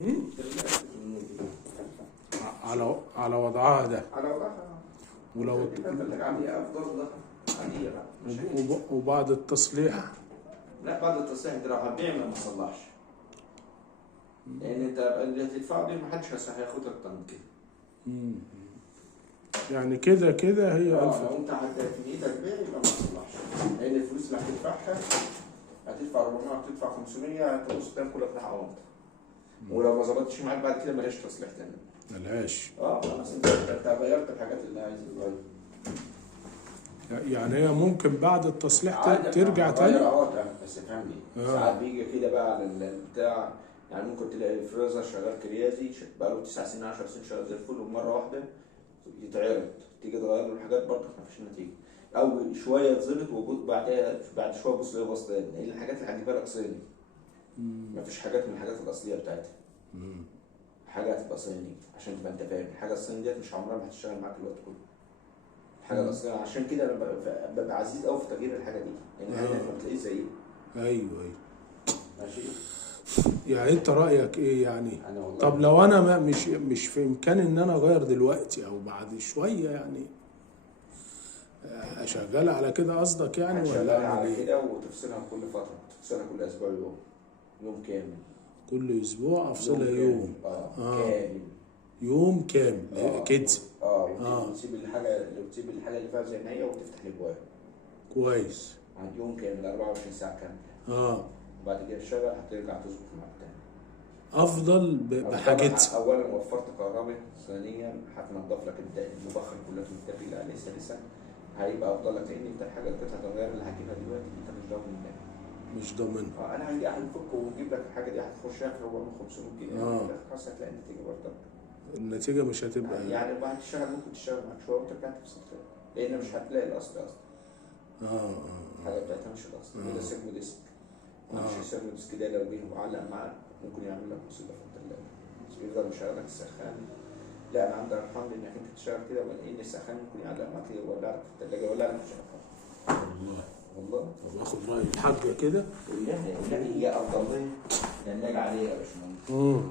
مم؟ على وضعها ده. على وضعها. ولو عملية أفضل لها عادية بقى مش عادية. وبعد التصليح لا بعد التصليح أنت لو هتبيع ما تصلحش، لأن أنت اللي هتدفعه دي محدش هياخد أكتر من كده. يعني كده كده هي لو أنت في إيدك بيع يبقى ما تصلحش، لأن الفلوس اللي هتدفعها هتدفع 400 هتدفع 500 هتبص تلاقي كلها في عوض. ولو ما ظبطتش معاك بعد كده ملهاش تصليح تاني. ملهاش. خلاص انت غيرت الحاجات اللي عايز تغيرها. يعني هي ممكن بعد التصليح ترجع تاني؟ بس فهمني. ساعات بيجي كده بقى على البتاع، يعني ممكن تلاقي فريزر شغال كريازي بقى له 9 سنين 10 سنين شغال زي الفل، ومره واحده يتعرض تيجي تغير له الحاجات برضه مفيش نتيجه، او شويه يتظبط وبعدها بعد شويه بص له بص تاني، لان الحاجات اللي هتجيبها لك صيني. مفيش حاجات من الحاجات الاصليه بتاعتها. حاجه هتبقى صيني عشان تبقى انت فاهم، الحاجه الصيني ديت مش عمرها ما هتشتغل معاك الوقت كله. الحاجه الاصليه عشان كده انا ببقى عزيز قوي في تغيير الحاجه دي، لان الحاجه ما بتلاقيش زيها. ايوه ماشي. يعني انت رايك ايه يعني؟ طب لو انا ما مش في امكاني ان انا اغير دلوقتي او بعد شويه، يعني اشغلها على كده قصدك يعني ولا على كده وتفصلها كل فتره، تفصلها كل اسبوع يوم كامل. كل اسبوع افصلها يوم كامل. يوم كامل كده. وتسيب الحاجه اللي فيها زي ما هي وتفتح الابواب. كويس. يوم كامل 24 ساعه كامله. وبعد كده الشغل هترجع تظبط معاك تاني. افضل بحاجتها. اولا وفرت كهرباء، ثانيا هتنضف لك المبخر كله تنتبه عليه ثالثا هيبقى افضل لك، لان انت الحاجه قطعه الغيار اللي هتجيبها دلوقتي انت مش ضامن منها. مش ضامنها. انا هنجي هنفك ونجيب لك الحاجه دي هتخشها في 400 500 جنيه. خلاص هتلاقي النتيجه برضه. النتيجه مش هتبقى يعني بعد الشغل ممكن تشتغل معاك شويه وترجع تفصل تاني، لان مش هتلاقي الاصل اصلا. الحاجه بتاعتها مش الاصل، ده سيرمو ديسك. مش السيرمو ديسك ده لو جه وعلق معاك ممكن يعمل لك مصيبه في الثلاجه. بس بيفضل مشغلك السخان. لا انا عندي ارحام انك انت تشتغل كده، لان السخان ممكن يعلق معاك يولع لك في الثلاجه يولع لك في الشقه. والله. طب اخد راي الحاجه كده. لا هي افضل منها ثلاجه عاديه يا باشمهندس.